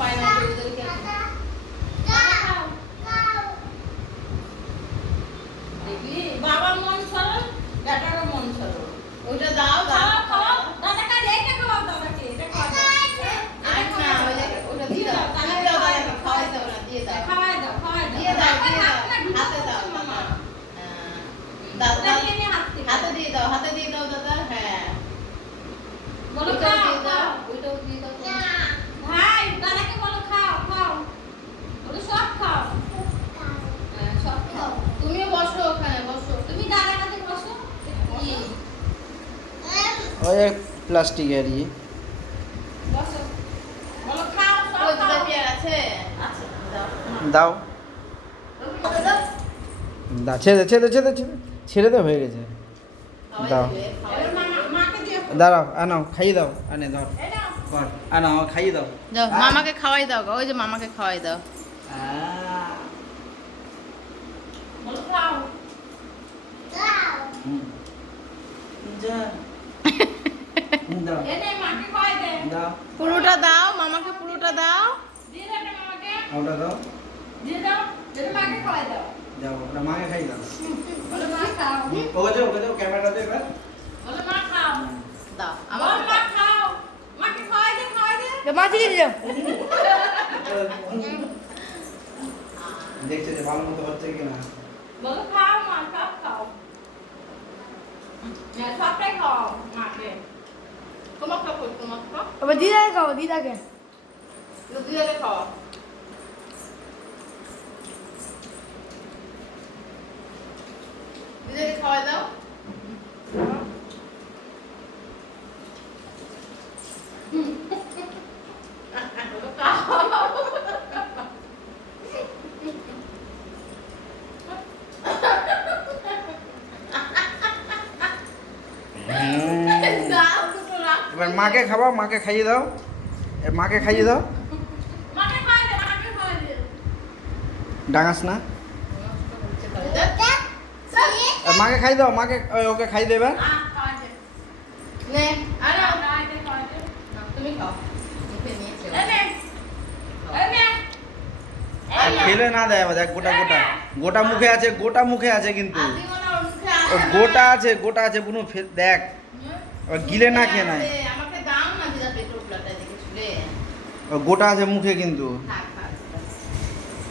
পায় না ওদেরকে দেখলি বাবার মন সরল বেটারও মন সরল ওইটা দাও দাও খাও দাদাকে এইটা খাওয়াও দাদাকে এটা খাওয়াও আর না ওটা দিয়ে দাও তাহলে দাও দাদাকে খাওয়াই দাও না দিয়ে দাও খাওয়াই দাও দিয়ে দাও হাতে দাও মামা দাদা হাতে দিয়ে দাও দাদা হ্যাঁ বলো খাও ওইটাও দিয়ে দাও ভাই দাদাকে বলো খাও খাও বলো সব খাও হ্যাঁ সব খাও তুমিও বসো ওখানে বসো তুমি দাদার কাছে বসো ওই প্লাস্টিকের ই বসো বলো খাও সব খাও পেয়ার আছে আচ্ছা দাও দা ছেড়ে ছেড়ে ছেড়ে ছেড়ে ছেড়ে দাও হয়ে গেছে দাও মাকে দিও দাঁড়াও আনাও খাইয়ে দাও আনে ধর আনাও খাইয়ে দাও দাও মামাকে খাওয়াই দাও ওই যে মামাকে খাওয়াই দাও বলো খাও যা দাও এনে মাকে খাওয়াই দে দাও পুরোটা দাও মামাকে পুরোটা দাও দিয়ে দাও মামাকে ওটা দাও দিয়ে দাও এটা মাকে খাওয়াই দাও যাও ওটা মাকে খাইয়ে দাও বলো মা খাও ওকে যাও ক্যামেরাতে এবার বলো মা খাও দাও আমার মা খাও মাকে খাওয়াই দে মা দিয়ে দিও দেখছে যে ভালো মতো হচ্ছে কিনা বলো খাও মা সব খাও হ্যাঁ সবটাই খাও মাকে তোমার খাও তোমার খাও আবার দিদাকে খাও দিদাকে দিদাকে খাও দিদাকে খাওয়াই দাও এবার মাকে খাওয়াও মাকে খাইয়ে দাও মাকে খাইয়ে দাও ডাঙাস না মাকে খাই দাও মাকে ওকে খাই দেবে খেলে না দেয় দেখ গোটা গোটা গোটা মুখে আছে কিন্তু ও গোটা আছে কোনো দেখ গিলে না খেয়ে নাই গোটা আছে মুখে কিন্তু